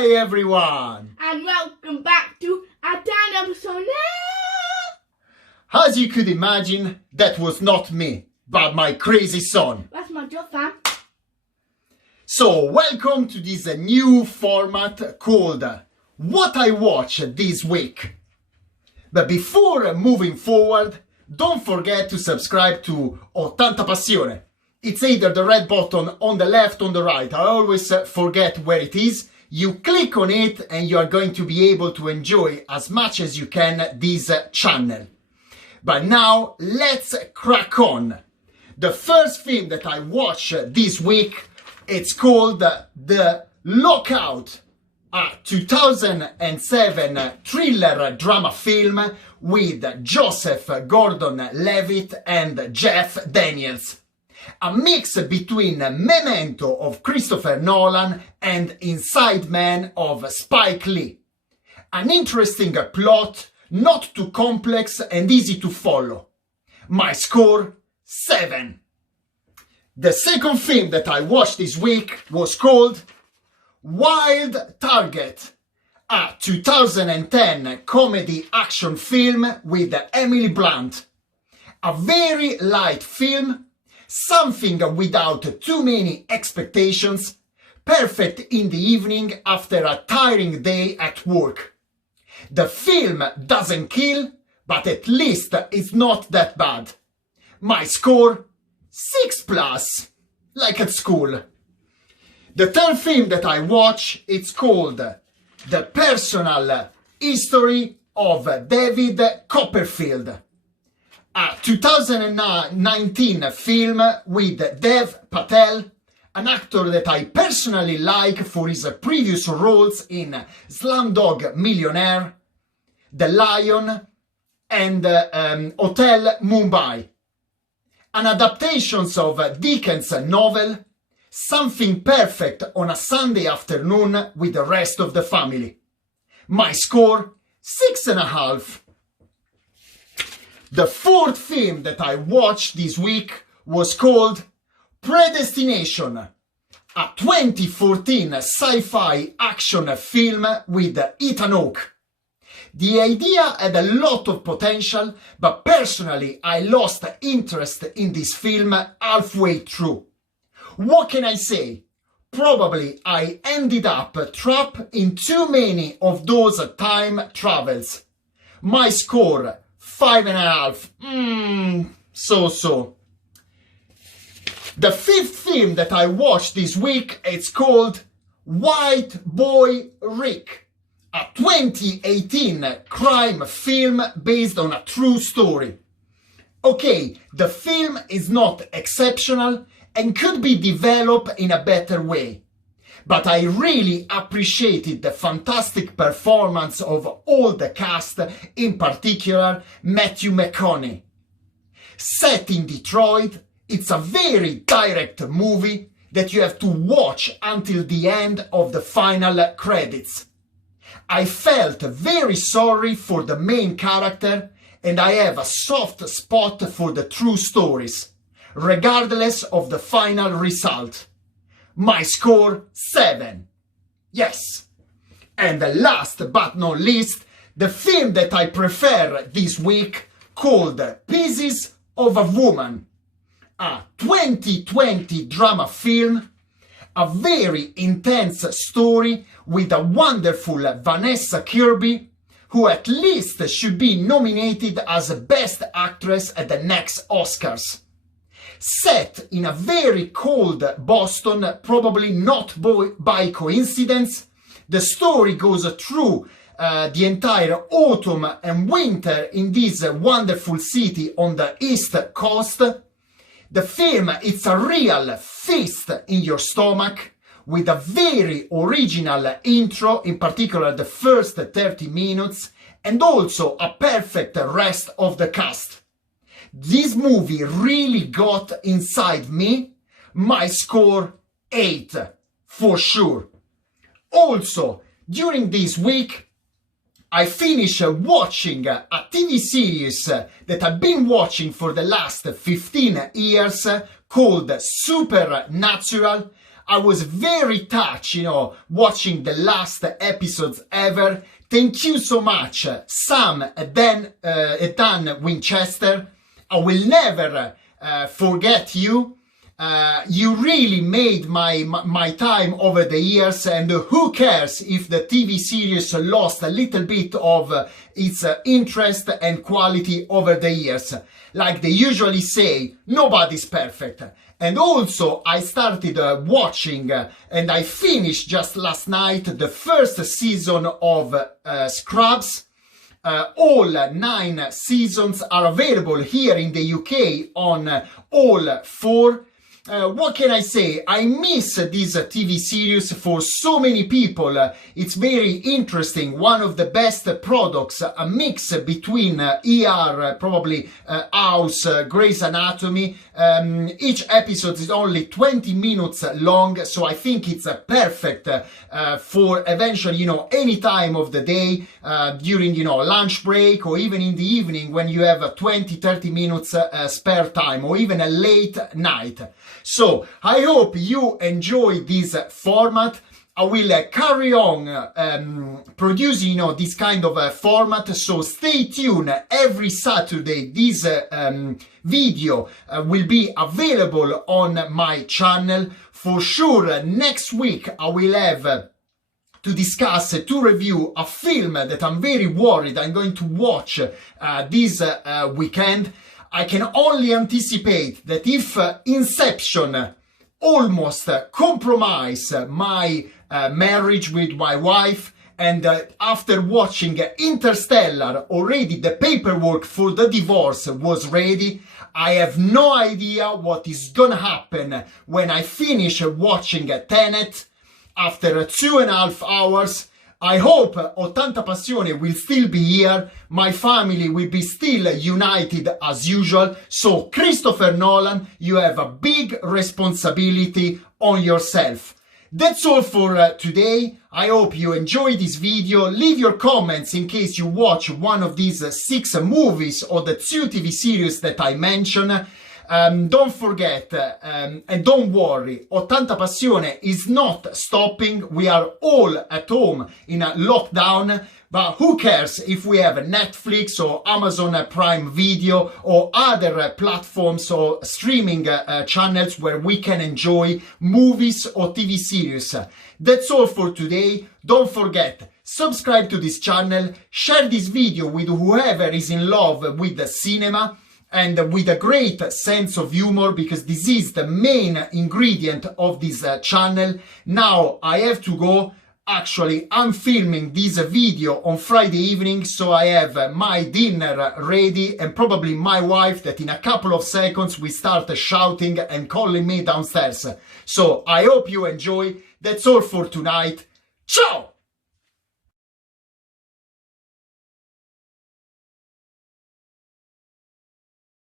Hi everyone! And welcome back to a Dan episode now! As you could imagine, that was not me, but my crazy son. That's my job, fam. So, welcome to this new format called What I Watched This Week. But before moving forward, don't forget to subscribe to Ho Tanta Passione. It's either the red button on the left or on the right. I always forget where it is. You click on it and you are going to be able to enjoy as much as you can this channel. But now let's crack on. The first film that I watched this week, it's called The Lockout, a 2007 thriller drama film with Joseph Gordon-Levitt and Jeff Daniels. A mix between Memento of Christopher Nolan and Inside Man of Spike Lee. An interesting plot, not too complex and easy to follow. My score, 7. The second film that I watched this week was called Wild Target, a 2010 comedy action film with Emily Blunt. A very light film, something without too many expectations, perfect in the evening after a tiring day at work. The film doesn't kill, but at least it's not that bad. My score, 6+, like at school. The third film that I watch, it's called The Personal History of David Copperfield. A 2019 film with Dev Patel, an actor that I personally like for his previous roles in Slumdog Millionaire, The Lion, and Hotel Mumbai. An adaptation of Dickens' novel, something perfect on a Sunday afternoon with the rest of the family. My score, 6.5. The fourth film that I watched this week was called Predestination, a 2014 sci-fi action film with Ethan Hawke. The idea had a lot of potential, but personally I lost interest in this film halfway through. What can I say? Probably I ended up trapped in too many of those time travels. My score, 5.5. So. The fifth film that I watched this week, it's called White Boy Rick, a 2018 crime film based on a true story. Okay, the film is not exceptional and could be developed in a better way. But I really appreciated the fantastic performance of all the cast, in particular Matthew McConaughey. Set in Detroit, it's a very direct movie that you have to watch until the end of the final credits. I felt very sorry for the main character and I have a soft spot for the true stories, regardless of the final result. My score, 7. Yes. And last but not least, the film that I prefer this week, called Pieces of a Woman, a 2020 drama film, a very intense story with a wonderful Vanessa Kirby, who at least should be nominated as Best Actress at the next Oscars. Set in a very cold Boston, probably not by coincidence, the story goes through the entire autumn and winter in this wonderful city on the East Coast. The film, it's a real feast in your stomach with a very original intro, in particular the first 30 minutes, and also a perfect rest of the cast. This movie really got inside me. My score, 8, for sure. Also, during this week, I finished watching a TV series that I've been watching for the last 15 years called Supernatural, I was very touched, watching the last episodes ever. Thank you so much, Sam and Dan Winchester. I will never forget you. You really made my time over the years, and who cares if the TV series lost a little bit of its interest and quality over the years. Like they usually say, nobody's perfect. And also I started watching and I finished just last night the first season of Scrubs. All 9 seasons are available here in the UK on all 4. What can I say? I miss this TV series for so many people. It's very interesting. One of the best products, a mix between ER, probably House, Grey's Anatomy. Each episode is only 20 minutes long, so I think it's perfect for eventually, any time of the day, during, lunch break, or even in the evening when you have 20-30 minutes spare time, or even a late night. So I hope you enjoy this format. I will carry on producing, this kind of format. So stay tuned. Every Saturday, this video will be available on my channel. For sure, next week I will have to discuss, to review a film that I'm very worried I'm going to watch this weekend. I can only anticipate that if Inception almost compromised my marriage with my wife, and after watching Interstellar, already the paperwork for the divorce was ready, I have no idea what is gonna happen when I finish watching Tenet after 2.5 hours. I hope 80 Passione will still be here, my family will be still united as usual, so Christopher Nolan, you have a big responsibility on yourself. That's all for today. I hope you enjoyed this video. Leave your comments in case you watch one of these 6 movies or the 2 TV series that I mentioned. Don't forget, and don't worry, 80 Passione is not stopping. We are all at home in a lockdown, but who cares if we have Netflix or Amazon Prime Video or other platforms or streaming channels where we can enjoy movies or TV series. That's all for today. Don't forget, subscribe to this channel, share this video with whoever is in love with the cinema, and with a great sense of humor, because this is the main ingredient of this channel. Now I have to go. Actually, I'm filming this video on Friday evening, so I have my dinner ready, and probably my wife that in a couple of seconds will start shouting and calling me downstairs. So I hope you enjoy. That's all for tonight. Ciao!